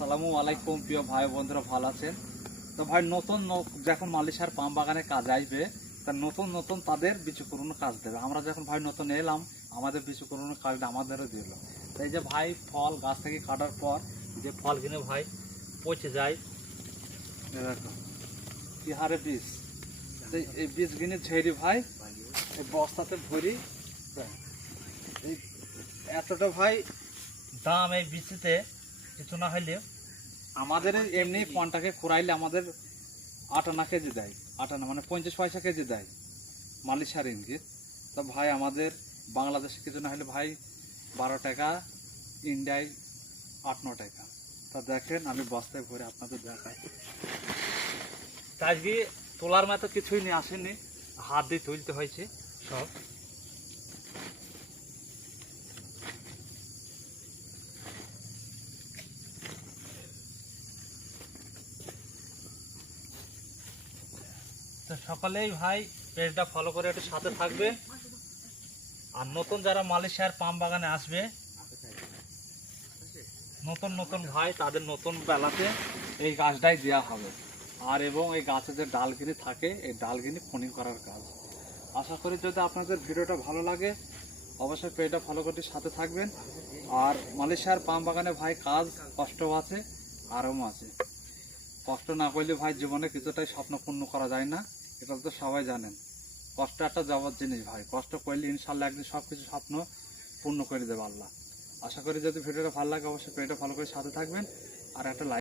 আসসালামু আলাইকুম, প্রিয় ভাই বন্ধুরা, ভালো আছেন? তো ভাই, নতুন যখন মালিশার পাম বাগানে কাজ আসবে, তা নতুন নতুন তাদের বিচু করুন কাজ দেবে। আমরা যখন ভাই নতুন এলাম, আমাদের বিচু করুন কাজটা আমাদেরও দিল। তো এই যে ভাই, ফল, গাছ থেকে কাটার পর যে ফল কিনে ভাই, পচে যায়। কি হারে বীজ। এই বীজ কিনে ঝেড়ি ভাই, এই বস্তাতে ভরি এতটা ভাই দাম এই বীজতে কিছু না হইলে আমাদের এমনি পনটাকে খুরাইলে আমাদের আটানা কেজি দেয়। আটানা মানে পঞ্চাশ পয়সা কেজি দেয় মালিশার ইঙ্গিত। তো ভাই আমাদের বাংলাদেশে কিছু না হলে ভাই বারো টাকা, ইন্ডিয়ায় আট, ন টাকা। তা দেখেন আমি বস্তায় ভরে আপনাদের দেখাই। তা আজকে তোলার মতো কিছুই নিয়ে আসেনি। হাত দিয়ে তুলতে হয়েছে সব। তো সকালেই ভাই পেজটা ফলো করে একটু সাথে থাকবে। আর নতুন যারা মালয়েশিয়ার পাম বাগানে আসবে, নতুন নতুন ভাই তাদের নতুন বেলাতে এই গাছটাই দেওয়া হবে। আর এবং এই গাছে যে ডালগিনি থাকে, এই ডালগিনি ফোনিং করার কাজ। আশা করি যদি আপনাদের ভিডিওটা ভালো লাগে, অবশ্যই পেজটা ফলো করতে সাথে থাকবেন। আর মালয়েশিয়ার পাম বাগানে ভাই কাজ কষ্টও আছে, আরামও আছে। কষ্ট না করলে ভাই জীবনে কিছুটাই স্বপ্ন পূর্ণ করা যায় না। এটা তো সবাই জানেন। কষ্ট একটা জবর জিনিস ভাই। কষ্ট করলে ইনশাল্লাহ একদিন সব কিছু স্বপ্ন পূর্ণ করে দেবে আল্লাহ। আশা করি যদি ভিডিওটা ভালো লাগে, অবশ্যই ভিডিওটা ফলো করে সাথে থাকবেন। আর একটা লাইক